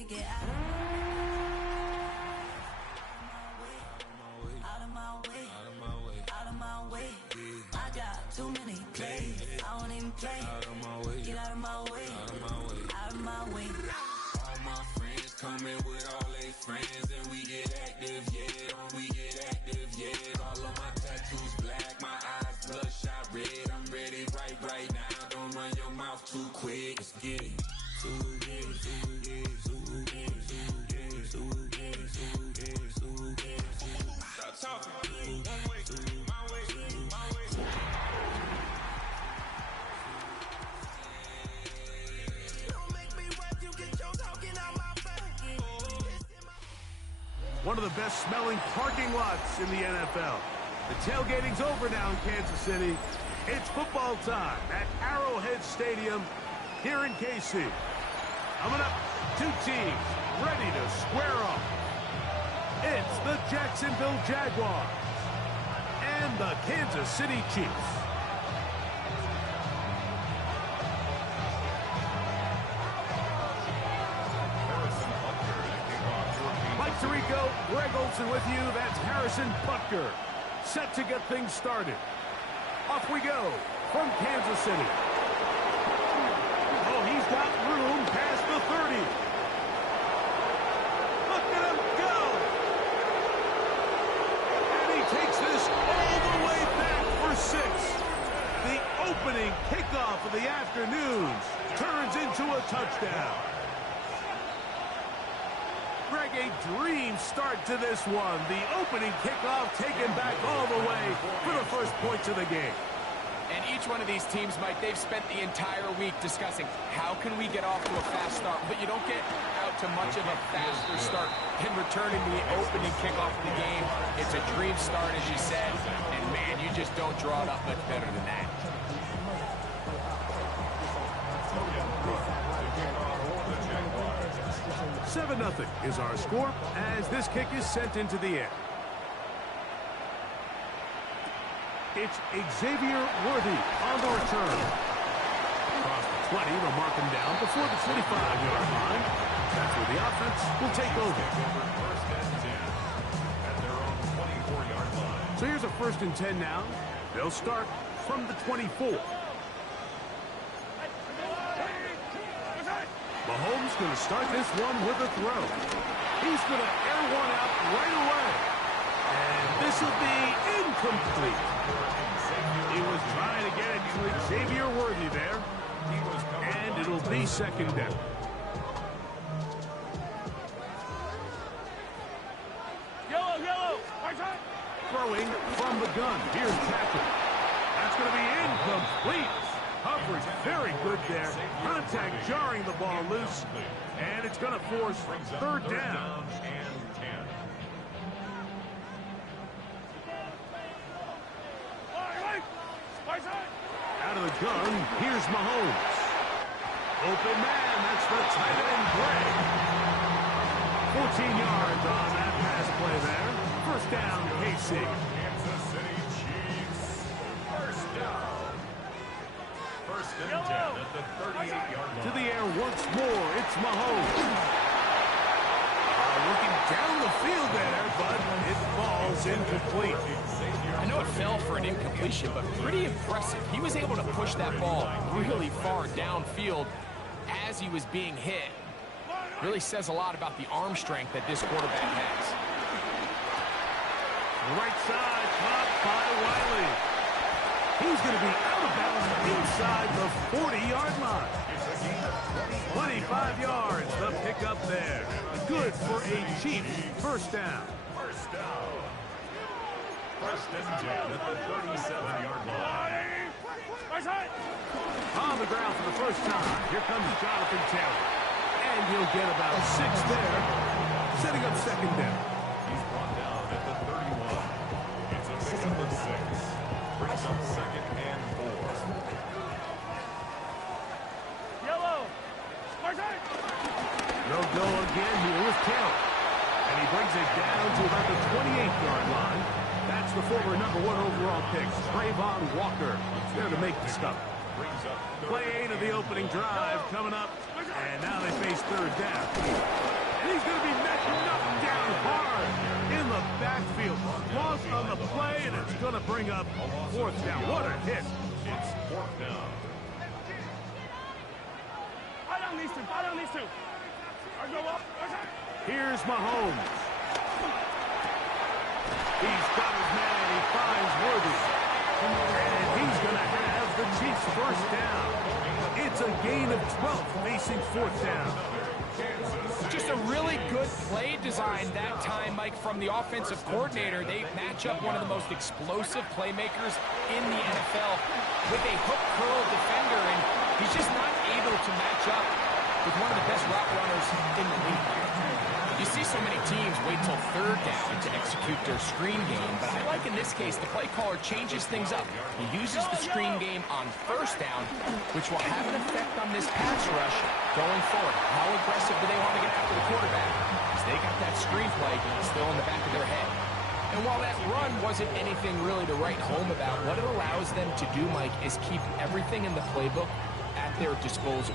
way, get out of my way, out of my way, out of my way. I got too many plays, I don't even play. Out of my way, get out of my way, out of my way, out of my way. All my friends coming with all their friends, and we get active, yeah, we get active, yeah. All of my tattoos black, my eyes bloodshot red. I'm ready right now. Don't run your mouth too quick. Let's get it. Stop talking. One way, my way, my way. Don't make me rap, you get your talking out my face. One of the best smelling parking lots in the NFL. The tailgating's over now in Kansas City. It's football time at Arrowhead Stadium here in KC. Coming up, two teams ready to square off. It's the Jacksonville Jaguars and the Kansas City Chiefs. Mike Tirico, Greg Olsen with you. That's Harrison Butker. Set to get things started. Off we go from Kansas City. Oh, he's got room past the 30. Look at him go. And he takes this all the way back for 6. The opening kickoff of the afternoons turns into a touchdown. Greg, a dream start to this one. The opening kickoff taken back all the way for the first points of the game. And each one of these teams, Mike, they've spent the entire week discussing how can we get off to a fast start, but you don't get out to much of a faster start in returning the opening kickoff of the game. It's a dream start, as you said, and man, you just don't draw it up much better than that. 7-0 is our score as this kick is sent into the air. It's Xavier Worthy on the return. Across the 20, they'll mark him down before the 25-yard line. That's where the offense will take over. So here's a 1st and 10 now. They'll start from the 24. Mahomes going to start this one with a throw. He's going to air one out right away. And this will be incomplete. He was trying to get it to Xavier Worthy there. And it'll be 2nd down. Yellow. Throwing from the gun. Here's Patrick. That's going to be incomplete. Coverage very good there. Contact jarring the ball loose. And it's going to force 3rd down. Out of the gun, here's Mahomes. Open man, that's the tight end, Greg. 14 yards on that pass play there. 1st down, KC. Kansas City Chiefs. 1st down. 1st and 10 at the 38-yard line. To the air once more, it's Mahomes. Looking down the field there, but it falls incomplete. I know it fell for an incompletion, but pretty impressive. He was able to push that ball really far downfield as he was being hit. Really says a lot about the arm strength that this quarterback has. Right side, caught by Wiley. He's going to be out of bounds inside the 40-yard line. 25 yards, the pickup there. Good for a Chiefs 1st down. 1st down. 1st and 10 at the 37-yard line. On the ground for the first time, here comes Jonathan Taylor. And he'll get about 6 there, setting up 2nd down. He's brought down at the 31. It's a pickup of 6. Brings up 2nd and 4. They'll go again here with Taylor. And he brings it down to about the 28-yard line. That's the former #1 overall pick, Trayvon Walker. There to make the stop. Play 8 of the opening drive coming up. And now they face 3rd down. play, and it's going to bring up fourth down. What a hit. It's fourth down. Fight on these two. Fight on these two. Go up. Here's Mahomes. He's got his man. He finds Worthy. And he's going to have the Chiefs first down. It's a gain of 12 facing fourth down. Just a really good play design that time, Mike, from the offensive coordinator. They match up one of the most explosive playmakers in the NFL with a hook curl defender, and he's just not able to match up with one of the best route runners in the league. You see so many teams wait till third down to execute their screen game, but I like in this case the play caller changes things up. He uses the screen game on first down, which will have an effect on this pass rush going forward. How aggressive do they want to get after the quarterback? Because they got that screen play still in the back of their head. And while that run wasn't anything really to write home about, what it allows them to do, Mike, is keep everything in the playbook at their disposal.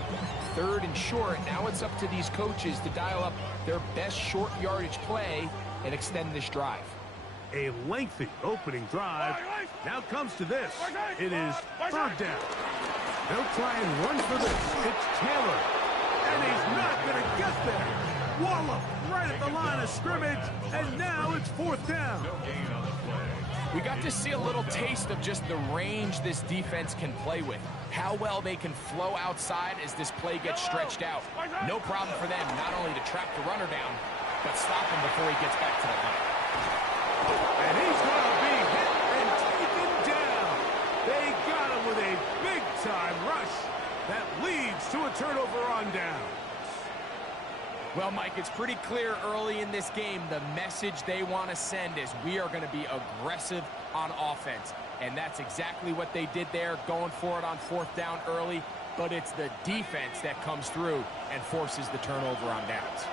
Third and short, now it's up to these coaches to dial up their best short yardage play and extend this drive. A lengthy opening drive. Now comes to this. It is third down. They'll try and run for this. It's Taylor. And he's not going to get there. Wallop right at the line of scrimmage. And now it's fourth down. No gain on the play. We got to see a little taste of just the range this defense can play with. How well they can flow outside as this play gets stretched out. No problem for them not only to trap the runner down, but stop him before he gets back to the line. And he's going to be hit and taken down. They got him with a big-time rush that leads to a turnover on down. Well, Mike, it's pretty clear early in this game the message they want to send is we are going to be aggressive on offense. And that's exactly what they did there, going for it on fourth down early. But it's the defense that comes through and forces the turnover on downs.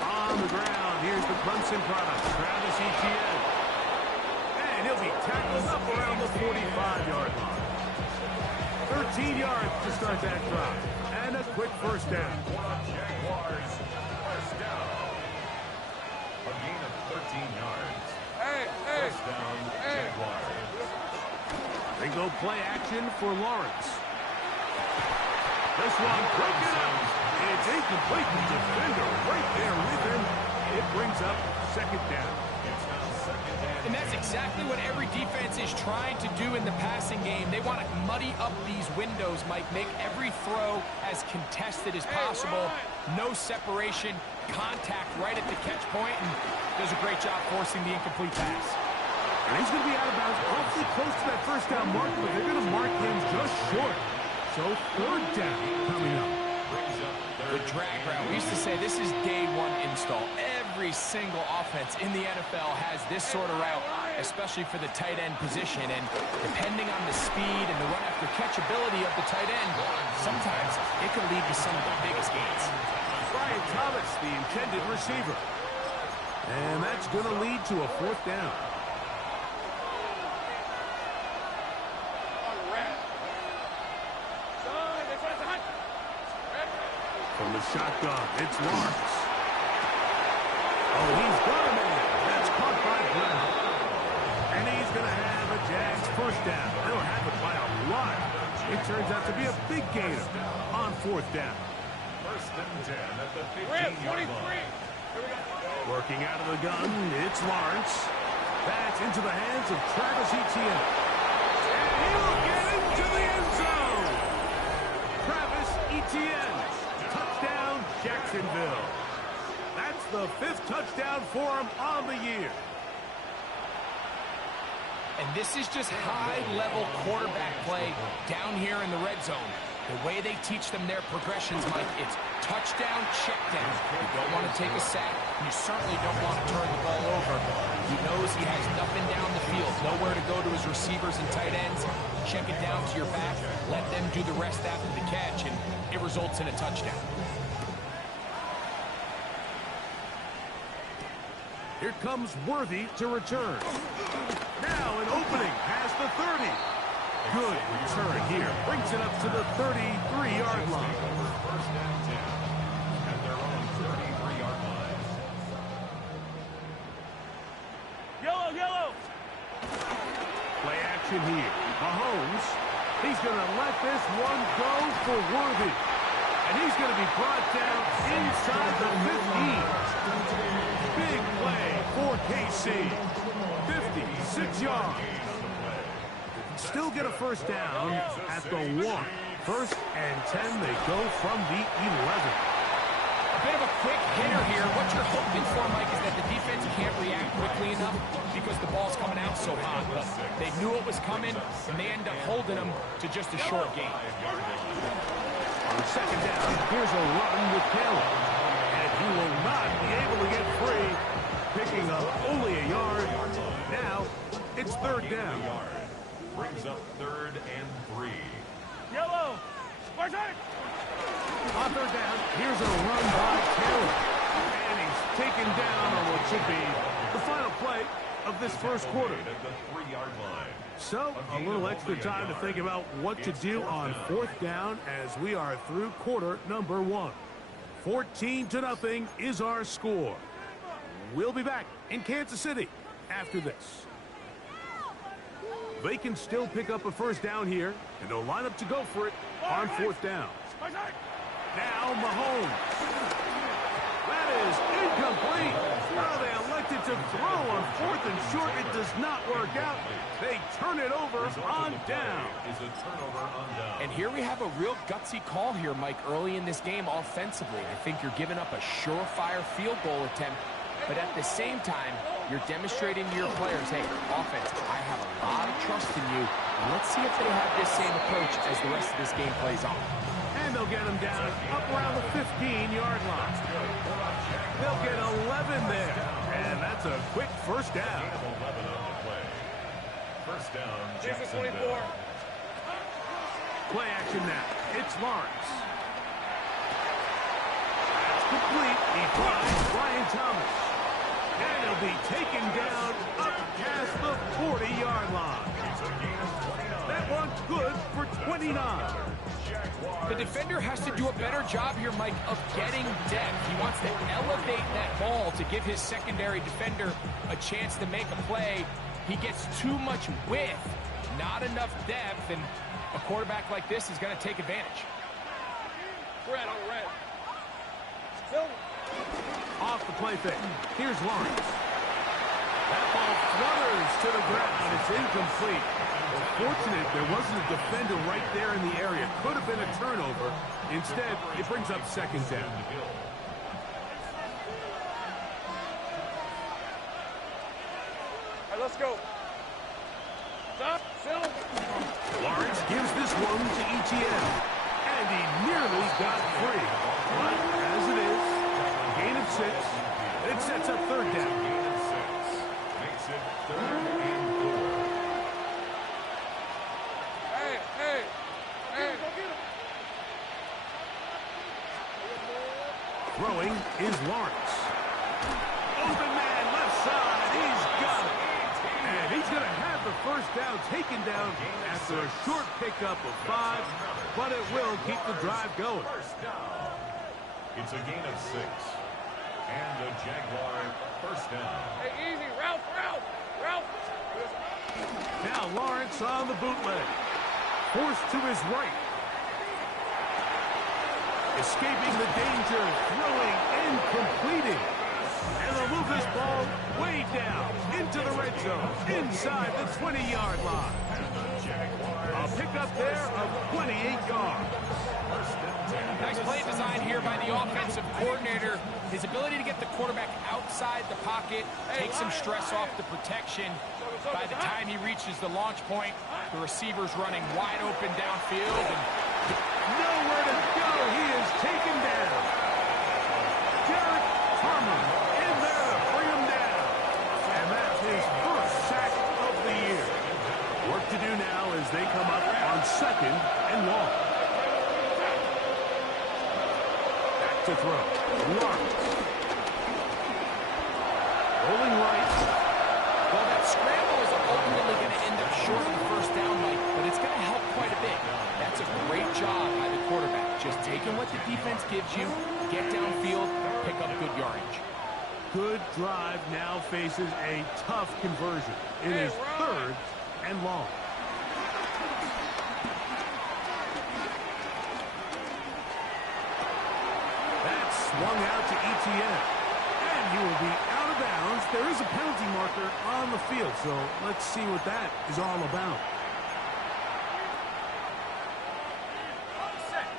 On the ground, here's the Clemson product, Travis Etienne. And he'll be tackled up around the 45-yard line. 13 yards to start that drive. And a quick first down. Jaguars, first down. A gain of 13 yards. First down, Jaguars. They go play action for Lawrence. This one broken up. It's incomplete. The defender right there with him. It brings up second down. It's now second down. And that's exactly what every defense is trying to do in the passing game. They want to muddy up these windows, Mike, make every throw as contested as possible. No separation, contact right at the catch point, and does a great job forcing the incomplete pass. And he's going to be out of bounds awfully close to that first down mark, but they're going to mark him just short. So third down coming up. The drag route. We used to say this is day one install. Every single offense in the NFL has this sort of route, especially for the tight end position. And depending on the speed and the run after catch ability of the tight end, sometimes it can lead to some of the biggest gains. Brian Thomas, the intended receiver. And that's going to lead to a fourth down. From the shotgun, it's Lawrence. Oh, he's got a man. That's caught by Brown. And he's going to have a Jags first down. They don't have it by a lot. It turns out to be a big gainer on fourth down. First and 10 at the 15-yard line. Working out of the gun, it's Lawrence. That's into the hands of Travis Etienne. And he'll get into the end zone. Travis Etienne. Touchdown, Jacksonville. That's the 5th touchdown for him on the year. And this is just high-level quarterback play down here in the red zone. The way they teach them their progressions, Mike, it's touchdown, check down. You don't want to take a sack. You certainly don't want to turn the ball over. He knows he has nothing down the field, nowhere to go to his receivers and tight ends. Check it down to your back, let them do the rest after the catch, and it results in a touchdown. Here comes Worthy to return. Now an opening past the 30. Good return here. Brings it up to the 33-yard line. First and 10 at their own 33-yard line. yellow. Play action here. Mahomes, he's going to let this one go for Worthy. And he's going to be brought down inside the 15. Big play for KC. 56 yards. Still get a first down at the 1. First and 10, they go from the 11. A bit of a quick hitter here. What you're hoping for, Mike, is that the defense can't react quickly enough because the ball's coming out so hot. But they knew it was coming, and they end up holding them to just a short gain. On second down, here's a run with Caleb. And he will not be able to get free, picking up only a yard. Now, it's third down. Brings up 3rd and 3. Yellow. Spartak. On third down, here's a run by Caleb. And he's taken down on what should be the final play of this first quarter. At the 3-yard line. So, a little extra time to think about what to do on fourth down as we are through quarter number 1. 14-0 is our score. We'll be back in Kansas City after this. They can still pick up a first down here, and they'll line up to go for it on fourth down. Now Mahomes. That is incomplete. Now they elected to throw on 4th and short. It does not work out. They turn it over on down. And here we have a real gutsy call here, Mike, early in this game offensively. I think you're giving up a surefire field goal attempt. But at the same time, you're demonstrating to your players, hey, offense, I have a lot of trust in you. Let's see if they have this same approach as the rest of this game plays on. And they'll get them down up around the 15-yard line. They'll get 11 there. And that's a quick first down. 11 on the play. First down, Jacksonville. Play action now. It's Lawrence. That's complete. He finds Brian Thomas. And he'll be taken down up past the 40-yard line. That one's good for 29. The defender has to do a better job here, Mike, of getting depth. He wants to elevate that ball to give his secondary defender a chance to make a play. He gets too much width, not enough depth, and a quarterback like this is going to take advantage. Red on red. Off the play fake. Here's Lawrence. That ball flutters to the ground. It's incomplete. Fortunate there wasn't a defender right there in the area. Could have been a turnover. Instead, it brings up second down. All right, let's go. Stop. Film. Lawrence gives this one to ETN. And he nearly got free. But as it is, gain of 6. It sets up third down. Gain of 6. Makes it 3rd and 4. Hey. Go get him. Throwing is Lawrence. Open man, left side. He's got it. And he's going to have the first down taken down after a short pickup of 5. But it will keep the drive going. First down. It's a gain of 6. And a Jaguar first down. Hey, easy. Ralph. Now Lawrence on the bootleg. Forced to his right. Escaping the danger, throwing and completing. And they'll move this ball way down into the red zone, inside the 20-yard line. A pickup there of 28 yards. Nice play design here by the offensive coordinator. His ability to get the quarterback outside the pocket, take some stress off the protection. By the time he reaches the launch point, the receiver's running wide open downfield. And nowhere to go. He is taken down. Derek Harmon in there to bring him down. And that's his first sack of the year. Work to do now as they come up on 2nd and long. Back to throw. Lawrence. Rolling right. well, that scramble is ultimately going to end up short of the first down, Mike, but it's going to help quite a bit. That's a great job by the quarterback. Just taking what the defense gives you, get downfield, pick up good yardage. good drive now faces a tough conversion. It is 3rd and long. That's swung out to Etienne. And he will be out of bounds. There is a penalty marker on the field, so let's see what that is all about.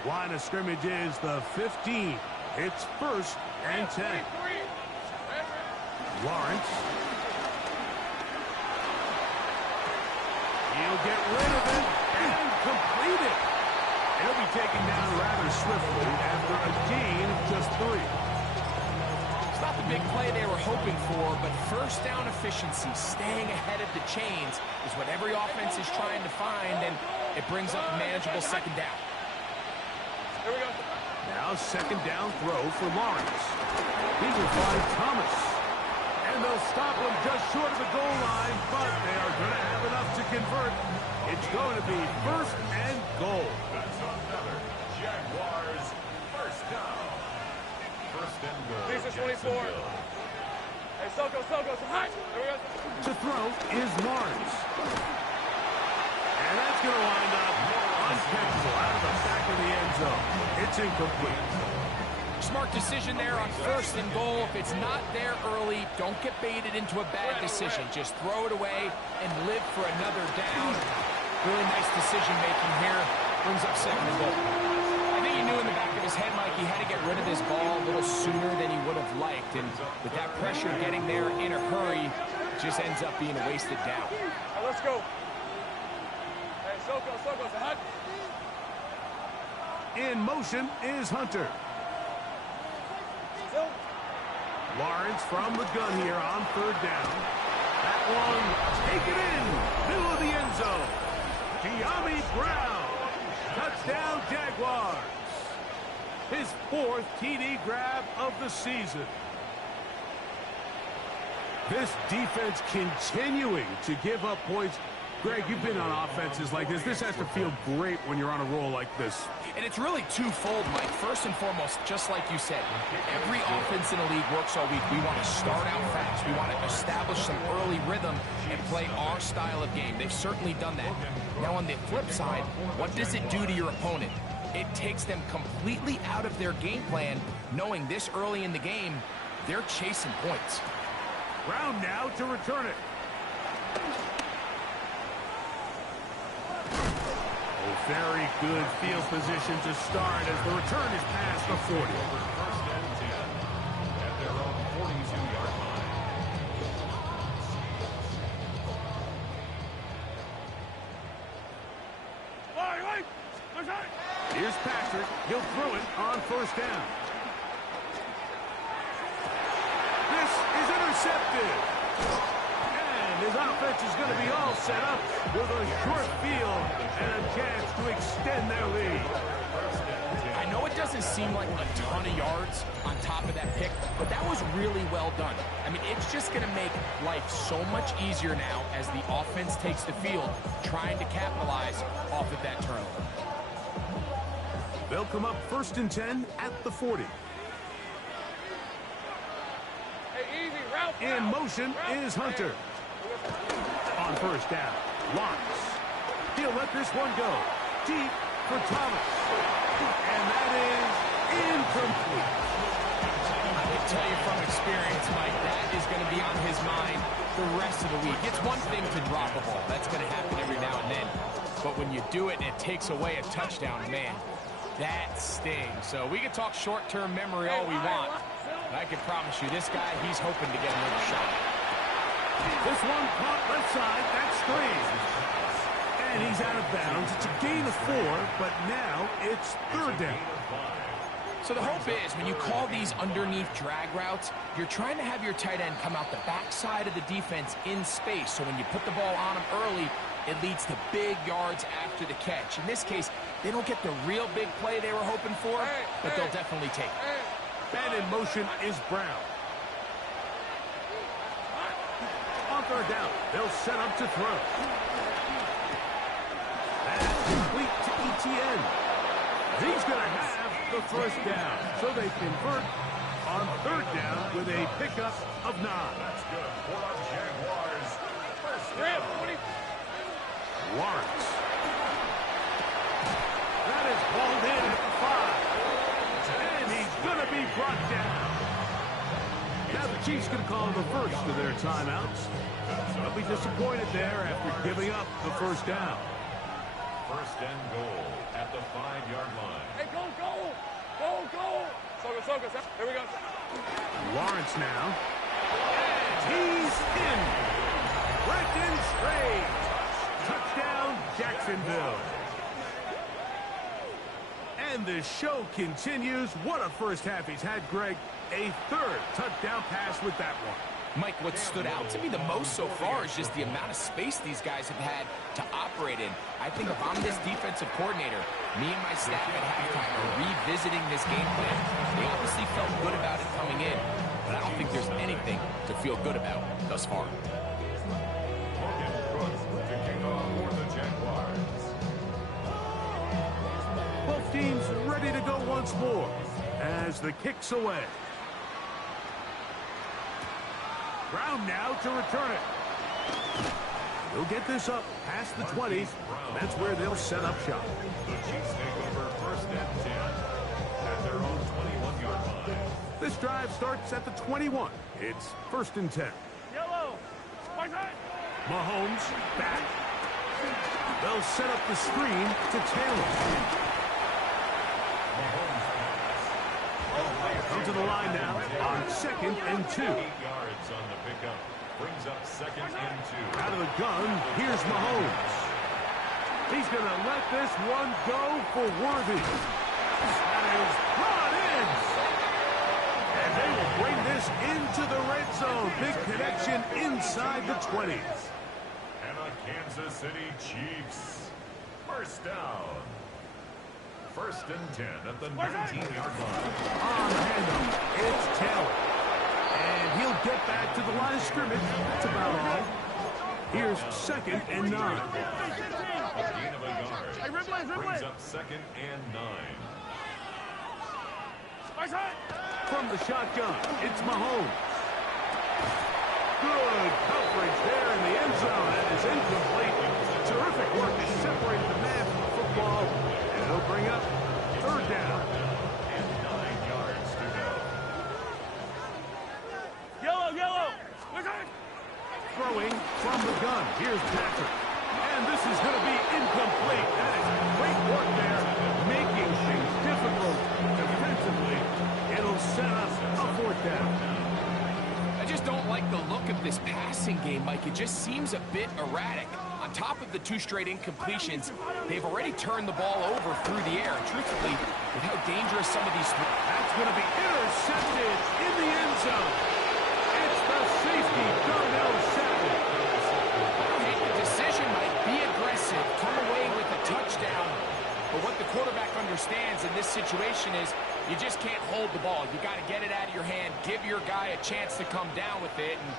Line of scrimmage is the 15. It's 1st and 10. Lawrence. He'll get rid of it and complete it. He'll be taken down rather swiftly after a gain of just 3. It's not the big play they were hoping for, but first down efficiency, staying ahead of the chains, is what every offense is trying to find, and it brings up a manageable 2nd down. Here we go. Now 2nd down throw for Lawrence. He will find Thomas. And they'll stop him just short of the goal line, but they are going to have enough to convert. It's going to be 1st and goal. That's another Jaguars 1st down. 1st and goal. These are 24. Hey, Soko, hot. There we go. To throw is Lawrence. And that's going to wind up uncatchable out of the back of the end zone. It's incomplete. Smart decision there on 1st and goal. If it's not there early, don't get baited into a bad decision. Just throw it away and live for another down. Really nice decision making here. Brings up 2nd and goal. I think he knew in the back of his head, Mike, he had to get rid of this ball a little sooner than he would have liked. And with that pressure getting there in a hurry, it just ends up being a wasted down. All right, let's go. Hey, Soko, hot. In motion is Hunter. Lawrence from the gun here on 3rd down. That one taken in, middle of the end zone. Dyami Brown, touchdown Jaguars. His 4th TD grab of the season. This defense continuing to give up points. Greg, you've been on offenses like this. This has to feel great when you're on a roll like this. And it's really twofold, Mike. First and foremost, just like you said, every offense in the league works all week. We want to start out fast. We want to establish some early rhythm and play our style of game. They've certainly done that. Now, on the flip side, what does it do to your opponent? It takes them completely out of their game plan, knowing this early in the game, they're chasing points. Brown now to return it. Very good field position to start as the return is past the 40. 1st and 10 at their own 42-yard line. Wait. Here's Patrick. He'll throw it on 1st down. This is intercepted. His offense is going to be all set up with a short field and a chance to extend their lead. I know it doesn't seem like a ton of yards on top of that pick, but that was really well done. I mean, it's just going to make life so much easier now as the offense takes the field, trying to capitalize off of that turnover. They'll come up 1st and 10 at the 40. Hey, easy, route. In motion is Hunter. On 1st down, Lawrence. He'll let this one go. Deep for Thomas. And that is incomplete. I can tell you from experience, Mike, that is going to be on his mind the rest of the week. It's one thing to drop a ball. That's going to happen every now and then. But when you do it and it takes away a touchdown, man, that stings. So we can talk short-term memory all we want. But I can promise you, this guy, he's hoping to get another shot. This one caught left side. That's 3. And he's out of bounds. It's a gain of 4, but now it's 3rd down. So the hope is when you call these underneath drag routes, you're trying to have your tight end come out the backside of the defense in space. So when you put the ball on him early, it leads to big yards after the catch. In this case, they don't get the real big play they were hoping for, but they'll definitely take it. And in motion is Brown. On 3rd down, they'll set up to throw. That's complete to Etienne. He's going to have the 1st down, so they convert on third down with a pickup of 9. That's good for the Jaguars. First down. Lawrence. That is balled in at the 5. And he's going to be brought down. Now the Chiefs can call the first of their timeouts. They'll be disappointed there after giving up the first down. First and goal at the 5-yard line. Hey, go, go! Go, go! Soga, here we go. Lawrence now. And he's in. Brendan Strange. Touchdown, Jacksonville. And the show continues. What a first half he's had, Greg. A third touchdown pass with that one. Mike, what stood out to me the most so far is just the amount of space these guys have had to operate in. I think if I'm this defensive coordinator, me and my staff at halftime are revisiting this game plan. They obviously felt good about it coming in, but I don't think there's anything to feel good about thus far. Morgan Brooks to kick off for the Jaguars. Both teams ready to go once more as the kick's away. Brown now to return it. He'll get this up past the 20. And that's where they'll set up shop. The Chiefs take over first and 10 at their own 21-yard line. This drive starts at the 21. It's first and 10. Yellow! Mahomes back. They'll set up the screen to Taylor. Come to the line now on 2nd and 2. 8 yards on the pickup. Brings up 2nd and 2. Out of the gun, here's Mahomes. He's going to let this one go for Worthy. That is brought in. And they will bring this into the red zone. Big connection inside the 20s. And the Kansas City Chiefs. First down. First and 10 at the 19-yard line. On the handoff, it's Taylor. And he'll get back to the line of scrimmage. That's about all. Here's 2nd and 9. A gain of a yard. Brings up 2nd and 9. From the shotgun, it's Mahomes. Good coverage there in the end zone. That is incomplete. Terrific work to separate the man from the football. And it'll bring up third down. And 9 yards to go. Yellow! Throwing from the gun. Here's Patrick. And this is going to be incomplete. That is great work there, making things difficult defensively. It'll set up a fourth down. I just don't like the look of this passing game, Mike. It just seems a bit erratic. On top of the 2 straight incompletions, they've already turned the ball over through the air. And truthfully, with how dangerous some of these... That's going to be intercepted in the end zone. It's the safety, Darnell Savage. Make the decision, Mike. Be aggressive. Come away with a touchdown. But what the quarterback understands in this situation is you just can't hold the ball. You got to get it out of your hand. Give your guy a chance to come down with it. And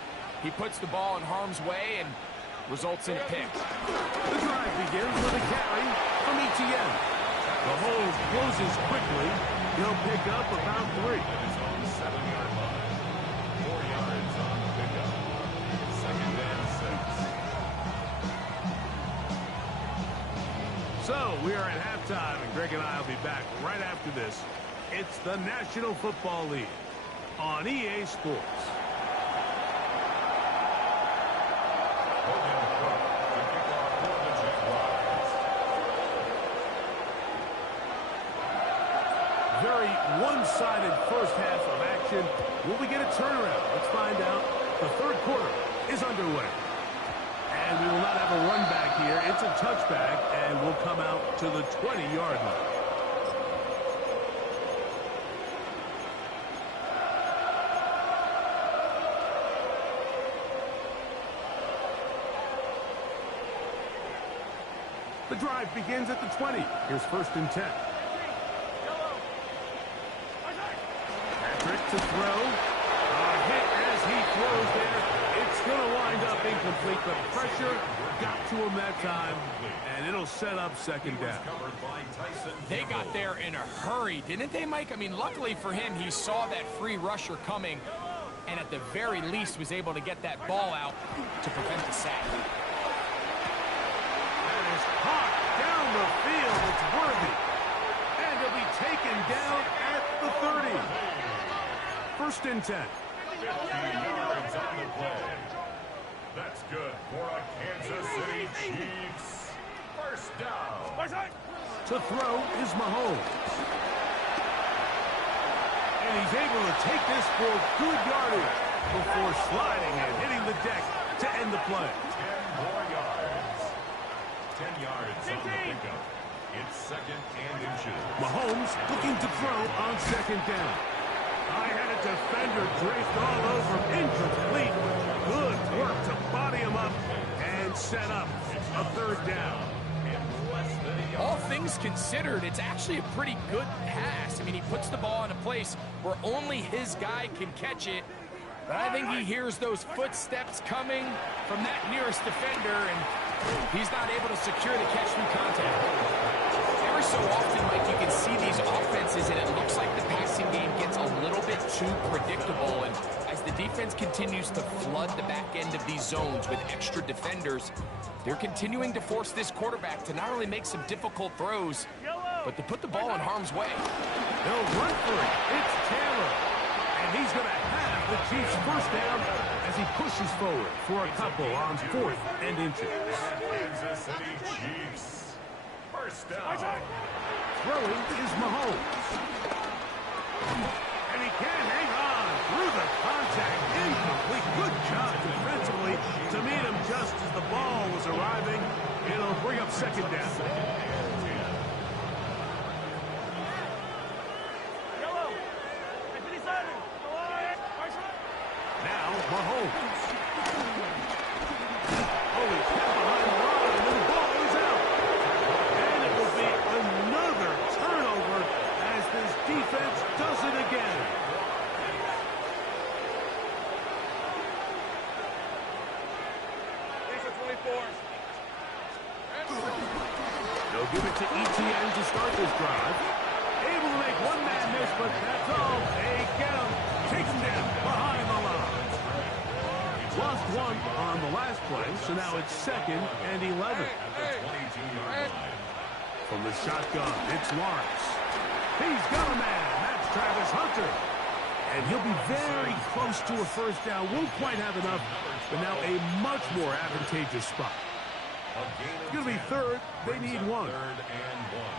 he puts the ball in harm's way and results in a pick. The drive begins with a carry from Etienne. The hole closes quickly. He'll pick up about 3. It's on the 7-yard line. 4 yards on the pickup. 2nd and 6. So we are at halftime, and Greg and I will be back right after this. It's the National Football League on EA Sports. Morgan Brooks to kick off for the Jaguars. Very one-sided first half of action. Will we get a turnaround? Let's find out. The third quarter is underway. And we will not have a run back here. It's a touchback, and we'll come out to the 20-yard line. The drive begins at the 20. Here's first and 10. Patrick to throw. A hit as he throws there. It's going to wind up incomplete. The pressure got to him that time, and it'll set up second down. They got there in a hurry, didn't they, Mike? I mean, luckily for him, he saw that free rusher coming, and at the very least was able to get that ball out to prevent the sack. That is caught down the field. It's worthy. And he'll be taken down at the 30. First and 10. 50 yards on the play. That's good for a Kansas City Chiefs. First down. To throw is Mahomes. And he's able to take this for good yardage before sliding and hitting the deck to end the play. 10 more yards. 10 yards on the pickup. It's second and inches. Mahomes looking to throw on second down. I had a defender draped all over, incomplete. Good work to body him up and set up a third down. All things considered, it's actually a pretty good pass. I mean, he puts the ball in a place where only his guy can catch it. But I think he hears those footsteps coming from that nearest defender, and he's not able to secure the catch through contact. Every so often, Mike, you can see these offenses, and it looks like the passing game gets a little bit too predictable. And as the defense continues to flood the back end of these zones with extra defenders, they're continuing to force this quarterback to not only make some difficult throws, but to put the ball in harm's way. They'll run for it. It's Taylor. And he's going to have the Chiefs first down as he pushes forward for a couple on fourth and inches. Kansas City Chiefs. First down. Throwing is Mahomes. And he can't hang on through the contact. Incomplete. Good job defensively to meet him just as the ball was arriving. It'll bring up second down. Now Mahomes. Holy cow, behind the line, and the ball is out. And it will be another turnover as this defense does it again. They'll give it to ETN to start this drive. Able to make one man miss, but that's all. They get him. Take him down behind the line. Lost one on the last play, so now it's second and 11. From the shotgun, it's Lawrence. He's got a man. That's Travis Hunter. And he'll be very close to a first down. Won't quite have enough, but now a much more advantageous spot. It's going to be third. They need one. Third and one.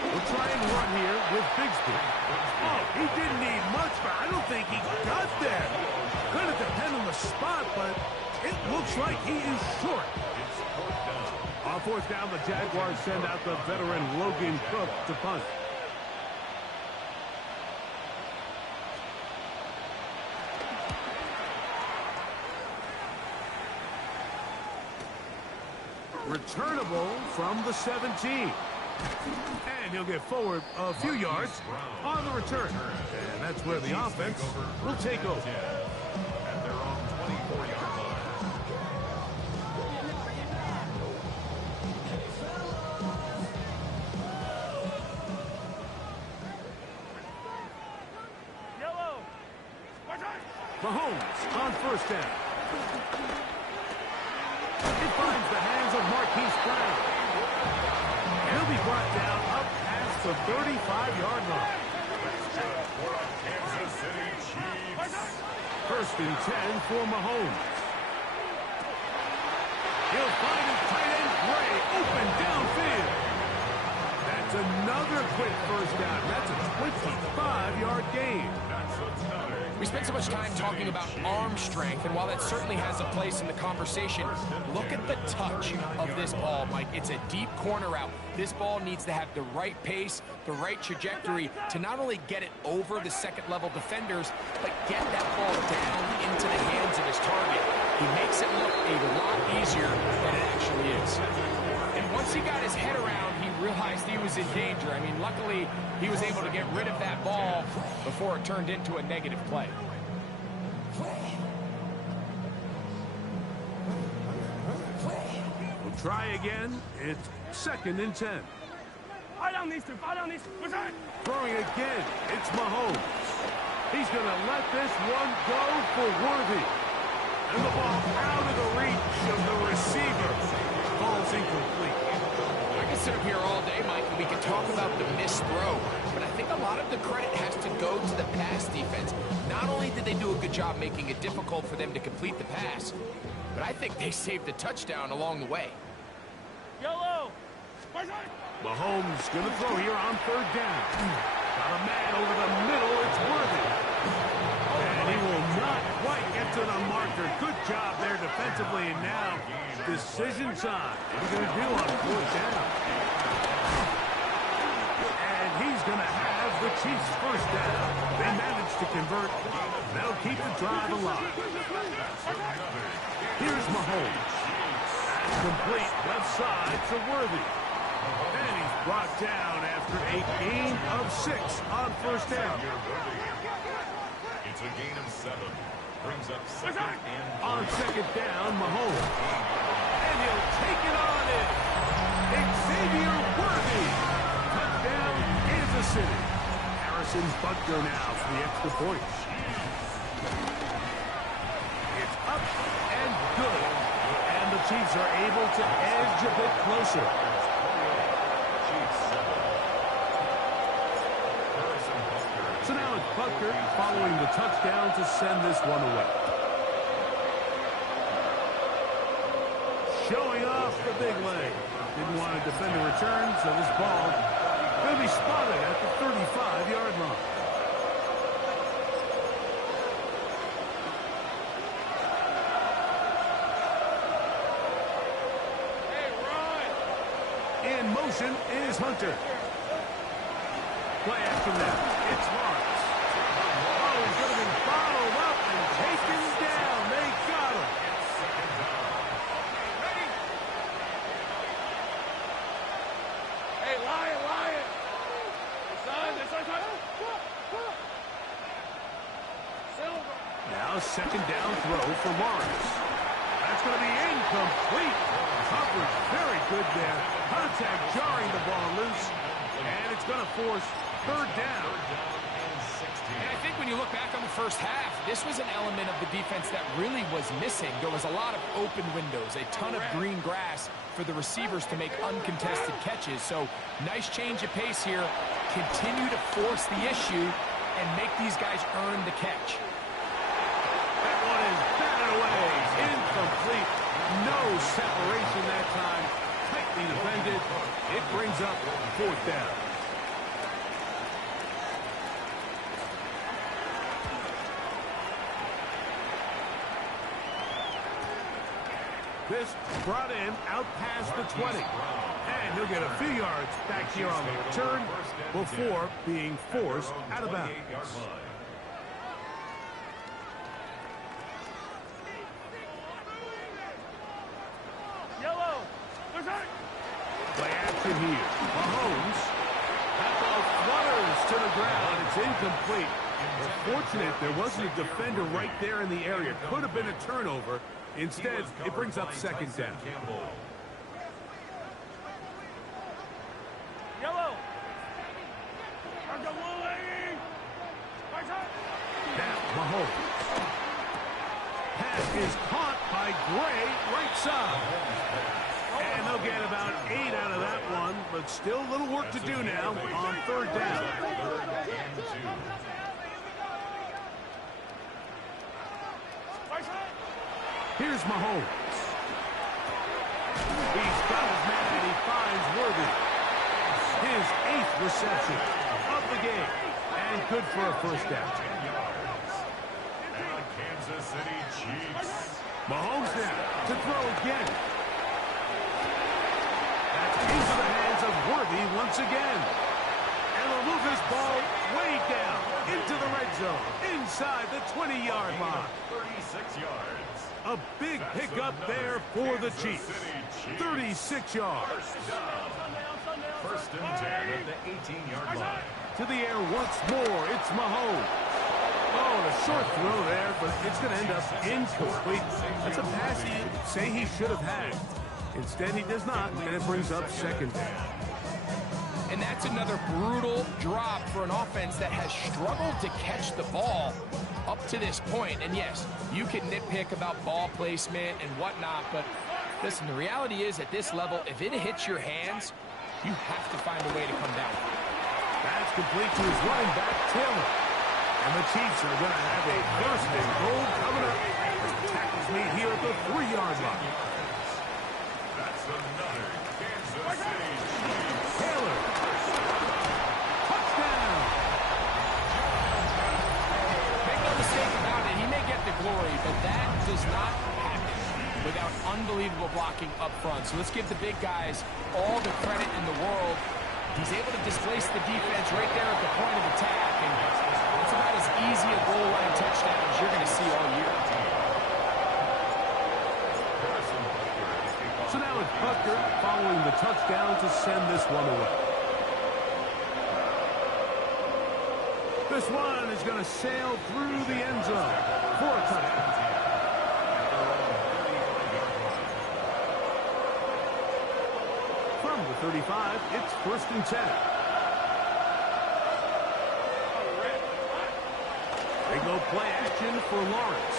We'll try and run here with Bigsby. Oh, he didn't need much, but I don't think he got there. Going to depend on the spot, but it looks like he is short. On fourth down, the Jaguars send out the veteran Logan Cook to punt. Returnable from the 17. And he'll get forward a few yards on the return. And that's where the offense will take over. And they're on 24-yard line. Mahomes on first down. It finds the hands of Marquise Brown. He'll be brought down up past the 35-yard line. Kansas City Chiefs. First and 10 for Mahomes. He'll find his tight end Gray open downfield. That's another quick first down. That's a 25-yard gain. We spent so much time talking about arm strength, and while that certainly has a place in the conversation, look at the touch of this ball, Mike. It's a deep corner route. This ball needs to have the right pace, the right trajectory to not only get it over the second-level defenders, but get that ball down into the hands of his target. He makes it look a lot easier than it actually is. And once he got his head around, he realized he was was in danger. I mean, luckily, he was able to get rid of that ball before it turned into a negative play. We'll try again. It's 2nd and 10. Fire down these two. Fire down these two. What's that? Throwing again. It's Mahomes. He's going to let this one go for Worthy. And the ball out of the reach of the receiver. Ball's incomplete. I can sit up here all day, Mike, and we can talk about the missed throw, but I think a lot of the credit has to go to the pass defense. Not only did they do a good job making it difficult for them to complete the pass, but I think they saved the touchdown along the way. Yellow. What's that? Mahomes going to throw here on 3rd down. Got a man over the middle. It's Worthy. And he will not quite get to the marker. Good job there defensively. And now, decision time. What are you going to do on 4th down? And he's going to have the Chiefs' 1st down. They managed to convert. That'll keep the drive alive. Here's Mahomes. That's complete. Left side to Worthy. And he's brought down after a gain of 6 on 1st down. It's a gain of 7. Brings up 2nd and 3. On 2nd down, Mahomes. And he'll take it on in. Xavier Worthy. Touchdown, Kansas City. Harrison Butker now for the extra point. It's up and good. And the Chiefs are able to edge a bit closer. So now it's Butker following the touchdown to send this one away. Showing off the big leg. Didn't want to defend a return, so this ball will be spotted at the 35-yard line. In motion is Hunter. Play action now. It's Lawrence. Oh, he's going to be bottled up and taken down. They got him. Ready? Hey, Lion. Son. Silver. Now 2nd down throw for Lawrence. That's going to be incomplete. Coverage very good there. Contact jarring the ball loose. And it's going to force 3rd down. And I think when you look back on the first half, this was an element of the defense that really was missing. There was a lot of open windows, a ton of green grass for the receivers to make uncontested catches. So nice change of pace here. Continue to force the issue and make these guys earn the catch. That one is batted away. Incomplete. No separation that time. Tightly defended. It brings up 4th down. This brought in out past the 20. And he'll get a few yards back here on the return before being forced out of bounds. Yellow. What's that? Play action here. Mahomes. That ball flutters to the ground. It's incomplete. We're fortunate there wasn't a defender right there in the area. Could have been a turnover. Instead, it brings up 2nd down. Yellow. Now, Mahomes. Pass is caught by Gray, right side. And they'll get about 8 out of that one, but still a little work to do now on 3rd down. Here's Mahomes. He's got his man and he finds Worthy. His 8th reception of the game. And good for a 1st down. And the Kansas City Chiefs. Mahomes now to throw again. That's into the hands of Worthy once again. And they'll move this ball way down into the red zone, inside the 20-yard line. 36 yards. A big pickup there for the Chiefs. 36 yards. First down. First and 10 at the 18-yard line. To the air once more, it's Mahomes. Oh, and a short throw there, but it's going to end up incomplete. That's a pass he'd say he should have had. Instead, he does not, and it brings up second down. And that's another brutal drop for an offense that has struggled to catch the ball up to this point. And yes, you can nitpick about ball placement and whatnot, but listen, the reality is at this level, if it hits your hands, you have to find a way to come down. That's complete to his running back, Taylor. And the Chiefs are going to have a first and goal coming up. Tackles me here at the 3-yard line. That's another Kansas City Chiefs. Taylor. Touchdown. Make no mistake about it, he may get the glory, but that does not happen without unbelievable blocking up front. So let's give the big guys all the credit in the world. He's able to displace the defense right there at the point of attack, and it's about as easy a goal line touchdown as you're going to see all year. So now it's Butker following the touchdown to send this one away. This one is going to sail through the end zone for a touchdown. From the 35, it's first and 10. They go play action for Lawrence.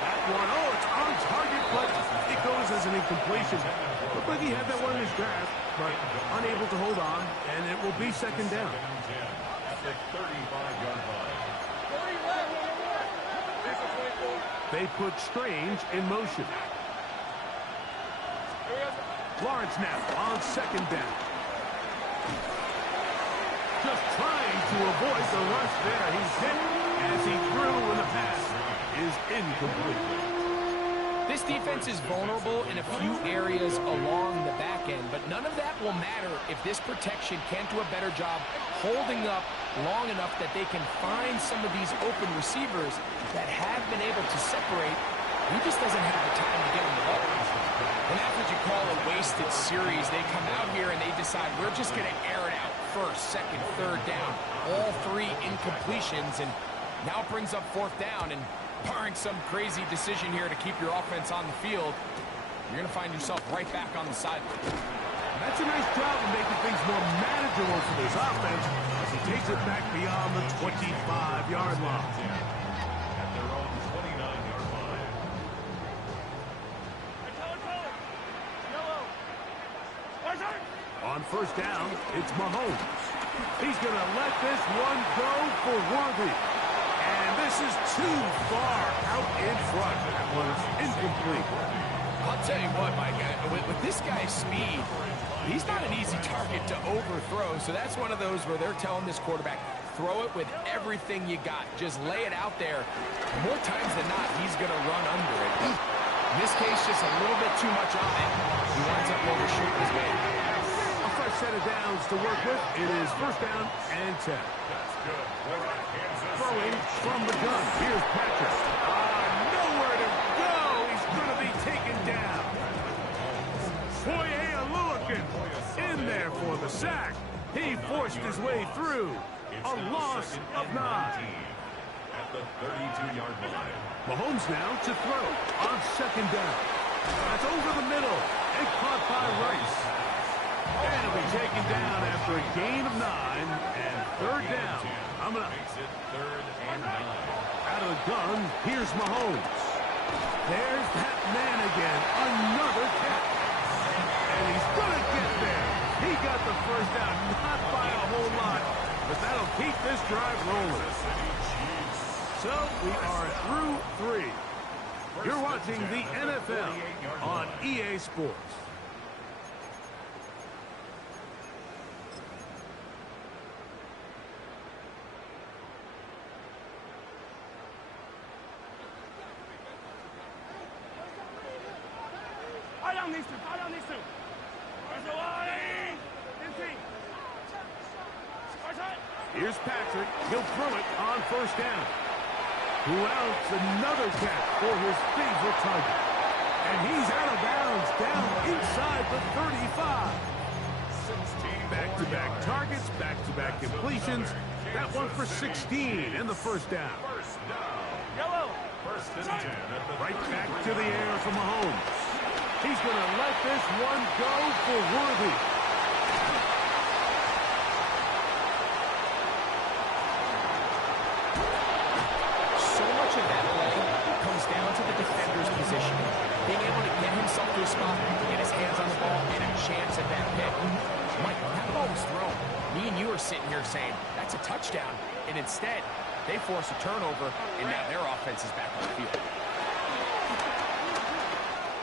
That one, oh, it's on target, but it goes as an incompletion. Looked like he had that one in his grasp, but unable to hold on, and it will be second down. At the 35-yard line. They put Strange in motion. Lawrence now on second down. Just trying to avoid the rush there. He's hit as he threw, and the pass is incomplete. This defense is vulnerable in a few areas along the back end, but none of that will matter if this protection can't do a better job holding up long enough that they can find some of these open receivers that have been able to separate. He just doesn't have the time to get him the ball. And that's what you call a wasted series. They come out here and they decide, we're just going to air it out first, second, third down. All three incompletions, and now it brings up fourth down. And barring some crazy decision here to keep your offense on the field, you're going to find yourself right back on the sideline. That's a nice job of making things more manageable for this offense as he takes it back beyond the 25-yard line. At their own 29-yard line. On first down, it's Mahomes. He's going to let this one go for Worthy. And this is too far out in front. That one's incomplete. I'll tell you what, Mike, with this guy's speed, he's not an easy target to overthrow. So that's one of those where they're telling this quarterback, throw it with everything you got. Just lay it out there. More times than not, he's going to run under it. In this case, just a little bit too much on it. He winds up overshooting his man. A fresh set of downs to work with. It is first down and 10. That's good. Throwing from the gun. Here's Patrick. Nowhere to go. He's going to be taken down. Foye Aluakin in there for the sack. He forced his way through. A loss of 9. At the 32-yard line. Mahomes now to throw on second down. That's over the middle and caught by Rice. And it'll be taken down after a gain of 9 and third down. Makes it third and 9. Out of the gun, here's Mahomes. There's that man again. Another catch. And he's going to get there. He got the first down, not by a whole lot, but that'll keep this drive rolling. So we are through 3. You're watching the NFL on EA Sports. Here's Patrick. He'll throw it on first down. Who else? Another catch for his favorite target. And he's out of bounds down inside the 35. Back-to-back targets, back-to-back completions. That one for 16 and the first down. Yellow. Right back to the air for Mahomes. He's going to let this one go for Worthy. So much of that play comes down to the defender's positioning. Being able to get himself to a spot, get his hands on the ball, and a chance at that pick. Mike, that ball was thrown. Me and you are sitting here saying, that's a touchdown. And instead, they force a turnover, and now their offense is back on the field.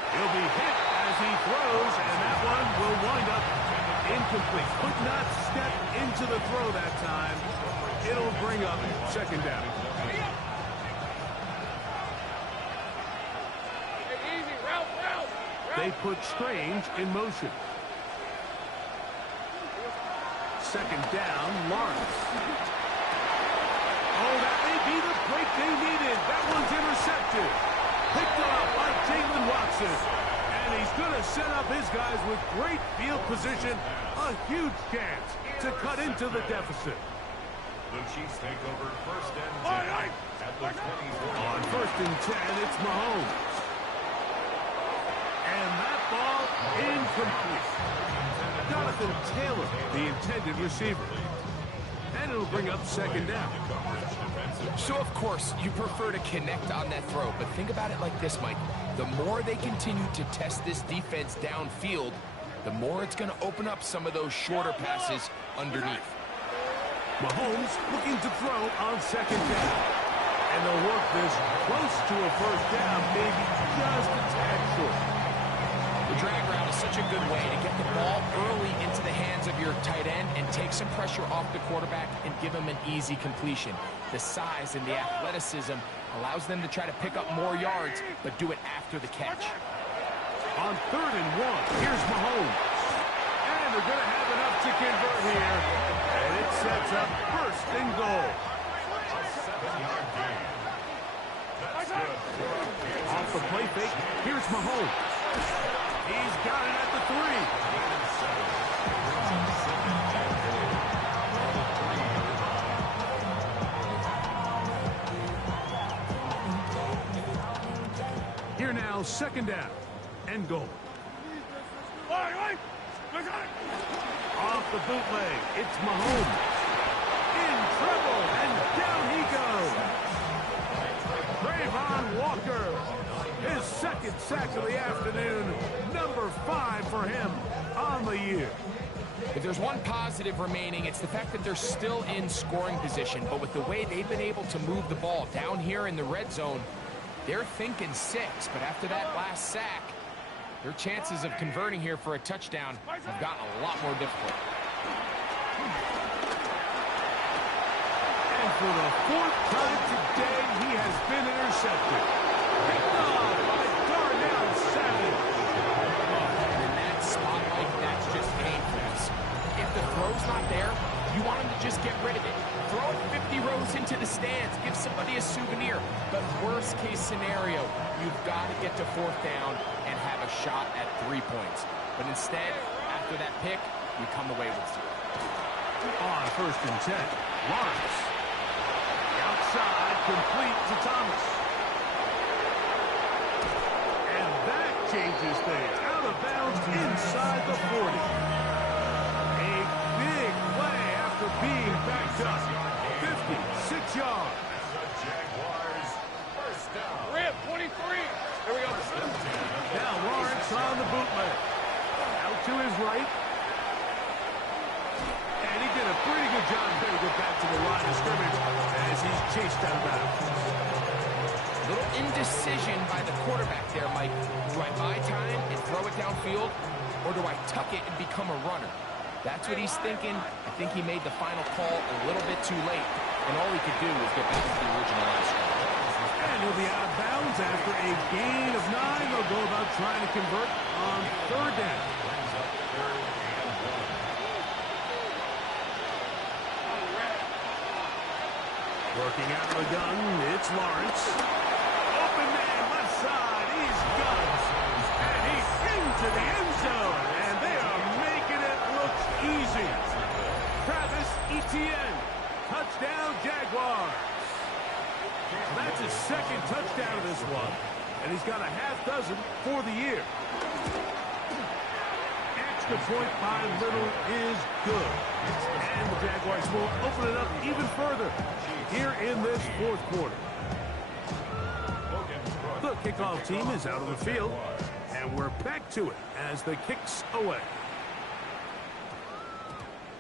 He'll be hit as he throws, and that one will wind up incomplete. Could not step into the throw that time. It'll bring up second down. Easy, route. They put Strange in motion. Second down, Lawrence. Oh, that may be the break they needed. That one's intercepted. Picked up by Jalen Watson. And he's going to set up his guys with great field position. A huge chance to cut into the deficit. The Chiefs take over first and 10 at the 24. On first and 10, it's Mahomes. And that ball incomplete. Jonathan Taylor, the intended receiver. And it'll bring up second down. So, of course, you prefer to connect on that throw, but think about it like this, Mike. The more they continue to test this defense downfield, the more it's going to open up some of those shorter passes underneath. Mahomes looking to throw on second down. And they'll work this close to a first down, maybe just a tad short. The drag route is such a good way to get the ball early into the hands of your tight end and take some pressure off the quarterback and give him an easy completion. The size and the athleticism allows them to try to pick up more yards, but do it after the catch. On third and 1, here's Mahomes. And they're going to have enough to convert here. And it sets up first and goal. A 7-yard gain. That's good. Off the play fake, here's Mahomes. He's got it at the 3. Here now, second down and goal. Off the bootleg, it's Mahomes. In trouble, and down he goes. Trayvon Walker, his second sack of the afternoon, number 5 for him on the year. If there's one positive remaining, it's the fact that they're still in scoring position. But with the way they've been able to move the ball down here in the red zone, they're thinking 6. But after that last sack, their chances of converting here for a touchdown have gotten a lot more difficult. And for the 4th time today, he has been intercepted. Picked off by Darnell Savage. And in that spotlight, that's just painful. If the throw's not there, you want him to just get rid of it. Throw it 50 rows into the stands. Give somebody a souvenir. But worst case scenario, you've got to get to 4th down and have a shot at 3 points. But instead, after that pick, you come away with 0. On first and 10, Lawrence. Outside, complete to Thomas. And that changes things. Out of bounds inside the 40. A big play after being backed up. 56 yards. The Jaguars first down. Rip, 23. There we go. Now Lawrence on the bootleg. Out to his right. And he did a pretty good job here to get back to the line of scrimmage as he's chased out of bounds. Little indecision by the quarterback there, Mike. Do I buy time and throw it downfield, or do I tuck it and become a runner? That's what he's thinking. I think he made the final call a little bit too late, and all he could do was get back to the original line scrimmage. And he'll be out of bounds after a gain of 9. They'll go about trying to convert on third down. Working out of the gun, it's Lawrence. Open man, left side, he's got it. And he's into the end zone. And they are making it look dozen for the year. Extra point by Little is good. And the Jaguars will open it up even further here in this fourth quarter. The kickoff team is out on the field, and we're back to it as the kick's away.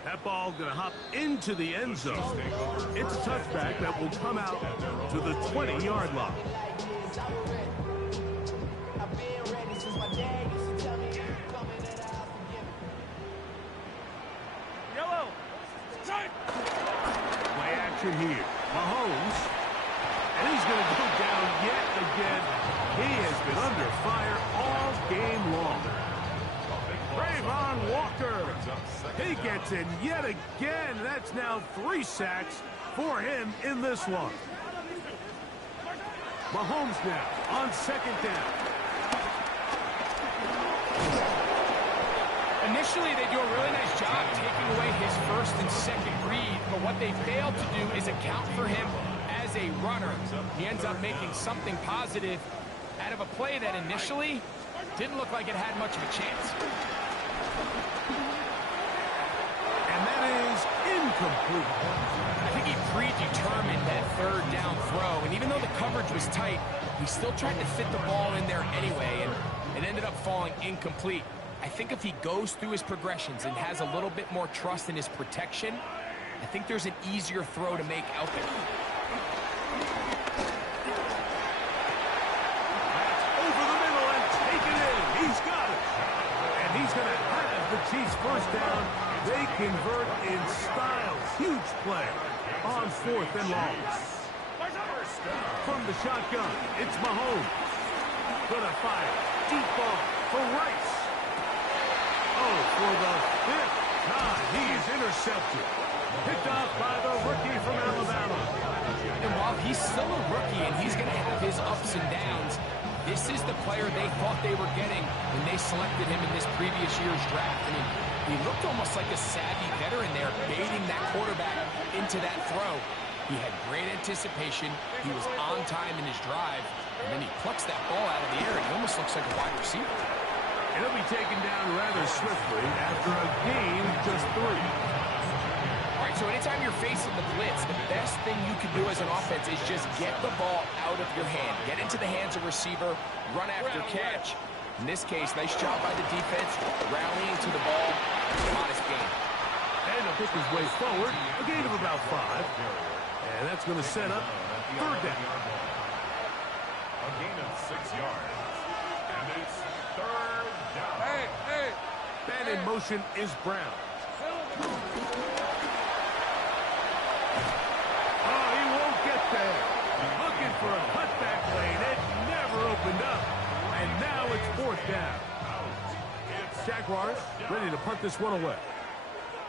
That ball going to hop into the end zone. It's a touchback that will come out to the 20-yard line. Yellow. Play action here. Mahomes. And he's going to go down yet again. He has been under fire all game long. Trayvon Walker. He gets in yet again. That's now 3 sacks for him in this one. Mahomes now on second down. Initially, they do a really nice job taking away his first and second read, but what they failed to do is account for him as a runner. He ends up making something positive out of a play that initially didn't look like it had much of a chance. And that is incomplete. I think he predetermined that third down throw, and even though the coverage was tight, he still tried to fit the ball in there anyway, and it ended up falling incomplete. I think if he goes through his progressions and has a little bit more trust in his protection, I think there's an easier throw to make out there. That's over the middle and taken in. He's got it. And he's going to have the Chiefs first down. They convert in style. Huge play on 4th and long. From the shotgun, it's Mahomes. Gonna fire. Deep ball for Rice. Oh, for the 5th time, he is intercepted. Picked off by the rookie from Alabama. And while he's still a rookie and he's going to have his ups and downs, this is the player they thought they were getting when they selected him in this previous year's draft. I mean, he looked almost like a savvy veteran there, baiting that quarterback into that throw. He had great anticipation. He was on time in his drive, and then he plucks that ball out of the air, and he almost looks like a wide receiver. And he'll be taken down rather swiftly after a gain of just 3. All right, so anytime you're facing the blitz, the best thing you can do as an offense is just get the ball out of your hand. Get into the hands of receiver, run after catch. In this case, nice job by the defense, rallying to the ball, modest gain. And he'll pick his way forward, a gain of about 5. And that's going to set up 3rd down. A gain of 6 yards. And it's 3rd down. Hey. Man in motion is Brown. Oh, he won't get there. Looking for a cutback lane. It never opened up. And now it's 4th down. Jaguars ready to punt this one away,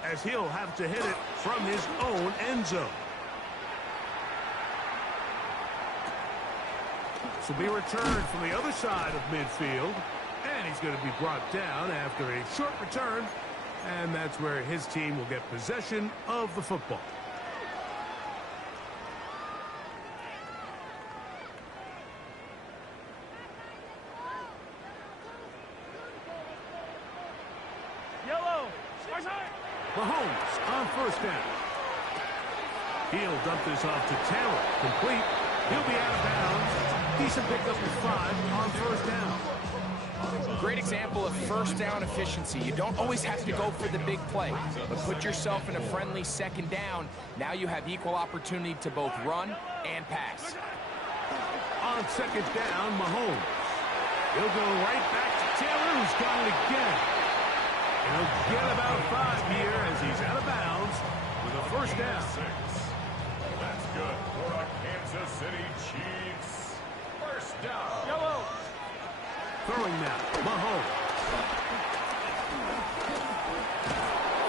as he'll have to hit it from his own end zone. This will be returned from the other side of midfield, and he's going to be brought down after a short return, and that's where his team will get possession of the football. Yellow. Mahomes on 1st down. He'll dump this off to Taylor. Complete. He'll be out of bounds. Decent pickup of 5 on 1st down. Great example of first down efficiency. You don't always have to go for the big play, but put yourself in a friendly 2nd down. Now you have equal opportunity to both run and pass. On 2nd down, Mahomes. He'll go right back to Taylor, who's got it again. And he'll get about 5 here as he's out of bounds with a 1st down. That's good for the Kansas City Chiefs. 1st down. Yellow. Throwing now, Mahomes.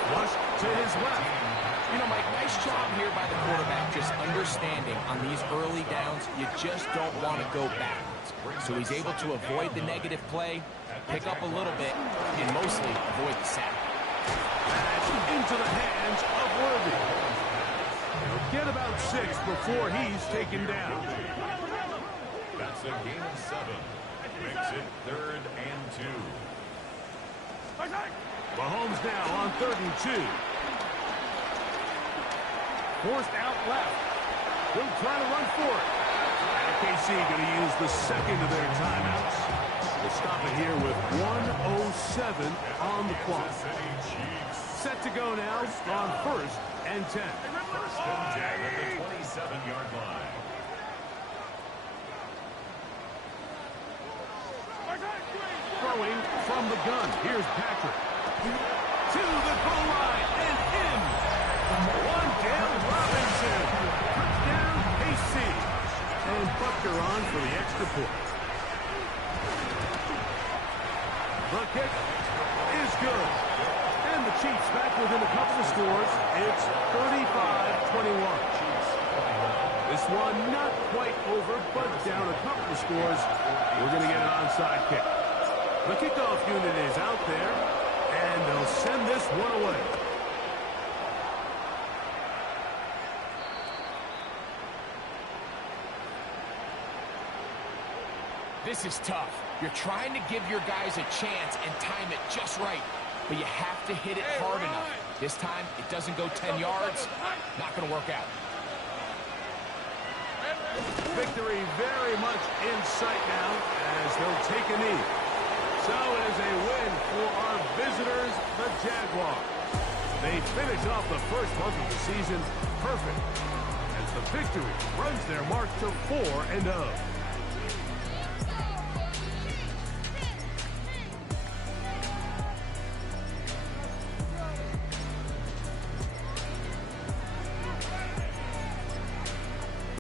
Flush to his left. You know, Mike, nice job here by the quarterback, just understanding on these early downs, you just don't want to go backwards. So he's able to avoid the negative play, pick up a little bit, and mostly avoid the sack. Pass into the hands of Worthy. He'll get about 6 before he's taken down. That's a gain of 7. Makes it 3rd and 2. Mahomes now on 3rd and 2. Forced out left. He'll try to run for it. And KC going to use the second of their timeouts. We'll stop it here with 1:07 on the clock. Set to go now on 1st and 10. 1st and 10 at the 27-yard line. Throwing from the gun. Here's Patrick. To the goal line and in. Wan'Dale Robinson. Touchdown, KC. And Butker on for the extra point. The kick is good. And the Chiefs back within a couple of scores. It's 35-21. This one not quite over, but down a couple of scores. We're going to get an onside kick. The kickoff unit is out there, and they'll send this one away. This is tough. You're trying to give your guys a chance and time it just right, but you have to hit it hard enough. This time, it doesn't go 10 yards. Not going to work out. Victory very much in sight now as they'll take a knee. So it is a win for our visitors, the Jaguars. They finish off the first month of the season perfect as the victory runs their march to 4-0.